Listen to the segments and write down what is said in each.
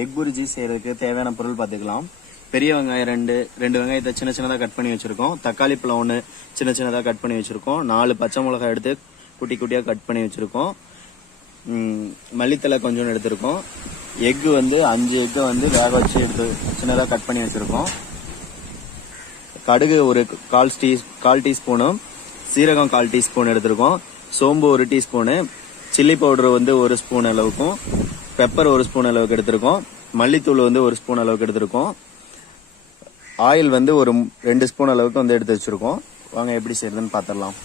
Egg bhurji செய்யறதுக்கு தேவையான பொருள் பார்த்துக்கலாம். பெரிய வெங்காயம் ரெண்டு வெங்காயத்தை சின்ன சின்னதாக கட் பண்ணி வச்சிருக்கோம். தக்காளி பழம் 1 சின்ன சின்னதாக கட் பண்ணி வச்சிருக்கோம். 4 பச்சை மிளகாய் எடுத்து குட்டி குட்டியாக கட் பண்ணி வச்சிருக்கோம். மல்லித்தலை கொஞ்சம் எடுத்திருக்கோம். எக்கு 5 எக்கை வேக வச்சு எடுத்து சின்னதாக கட் பண்ணி வச்சிருக்கோம். கடுகு ஒரு கால் டீஸ்பூனும், சீரகம் 1/4 டீஸ்பூன் எடுத்திருக்கோம். சோம்பு 1 டீஸ்பூனு, சில்லி பவுடர் 1 ஸ்பூன் அளவுக்கும், பெப்பர் 1 ஸ்பூன் அளவுக்கு எடுத்திருக்கோம். மல்லித்தூள் 1 ஸ்பூன் அளவுக்கு எடுத்திருக்கோம். ஆயில் ஒரு 2 ஸ்பூன் அளவுக்கு எடுத்து வச்சிருக்கோம். வாங்க எப்படி செய்யறதுன்னு பாத்திரலாம்.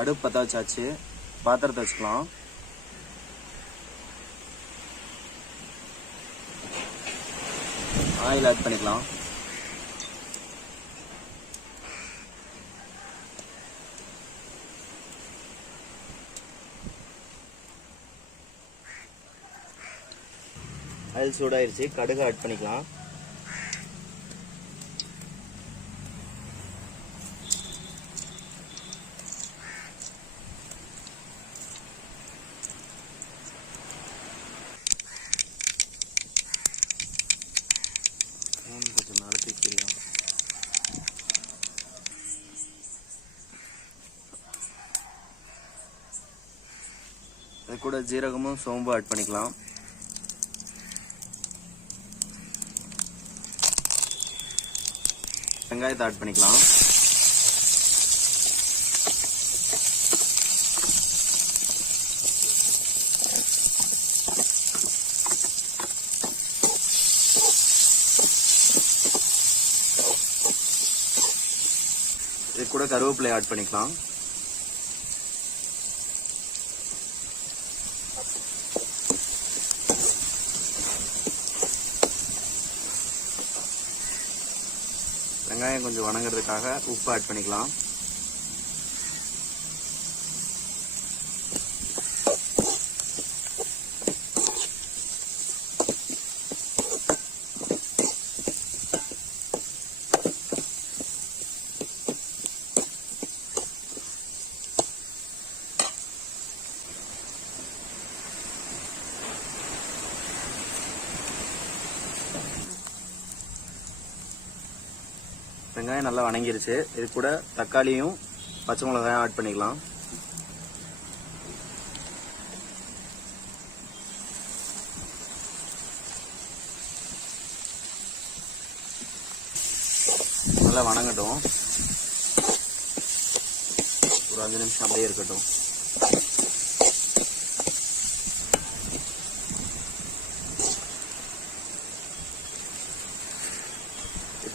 அடுப்பு பற்ற வச்சாச்சு. பாத்திரத்தை வச்சுக்கலாம். ஆயில் ஆட் பண்ணிக்கலாம். ஆயில் சூடாயிருச்சு. கடுகு ஆட் பண்ணிக்கலாம். கொஞ்சம் நடத்திக்கலாம். அது கூட ஜீரகமும் சோம்பும் ஆட் பண்ணிக்கலாம். வெங்காயத்தை ஆட் பண்ணிக்கலாம். இது கூட கருவேப்பிலை ஆட் பண்ணிக்கலாம். வெங்காயம் கொஞ்சம் வணங்குறதுக்காக உப்பு ஆட் பண்ணிக்கலாம். வெங்காயம் நல்லா வணங்கிருச்சு. இது கூட தக்காளியும் பச்சை மிளகாயும் ஆட் பண்ணிக்கலாம். நல்லா வணங்கட்டும். ஒரு 5 நிமிஷம் அப்படியே இருக்கட்டும்.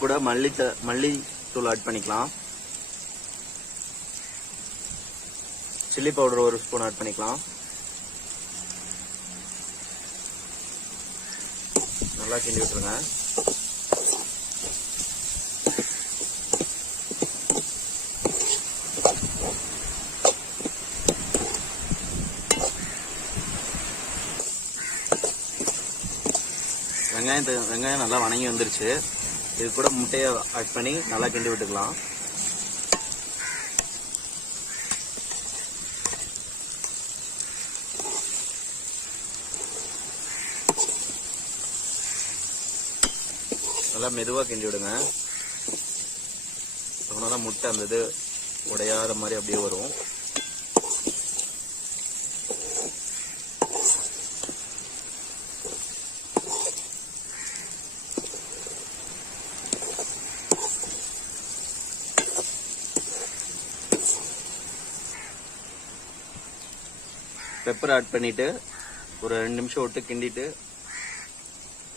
கூட மல்லித்தூள் ஆட் பண்ணிக்கலாம். சில்லி பவுடர் 1 ஸ்பூன் ஆட் பண்ணிக்கலாம். நல்லா கிண்டி விட்டுருங்க. வெங்காயம் நல்லா வணங்கி வந்துருச்சு. இது கூட முட்டையை ஆட் பண்ணி நல்லா கிண்டி விட்டுக்கலாம். நல்லா மெதுவாக கிண்டி விடுங்க. அப்படின்னா முட்டை அந்த இது உடையாத மாதிரி அப்படியே வரும். பெப்பர் ஆட் பண்ணிட்டு ஒரு 2 நிமிஷம் விட்டு கிண்டிட்டு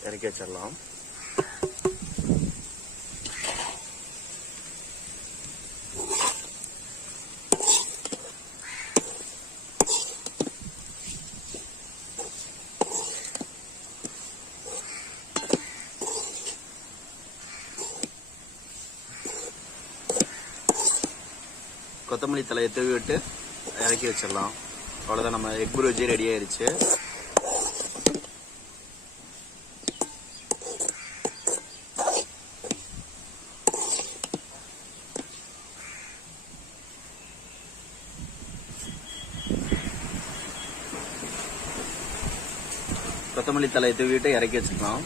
இறக்கி வச்சிடலாம். கொத்தமல்லி தலையை தூவி விட்டு இறக்கி வச்சிடலாம். அவ்வளோதான், நம்ம எக் புர்ஜி ரெடி ஆயிருச்சு. கொத்தமல்லி தலையை தூவிட்டு இறக்கி வச்சுக்கலாம்.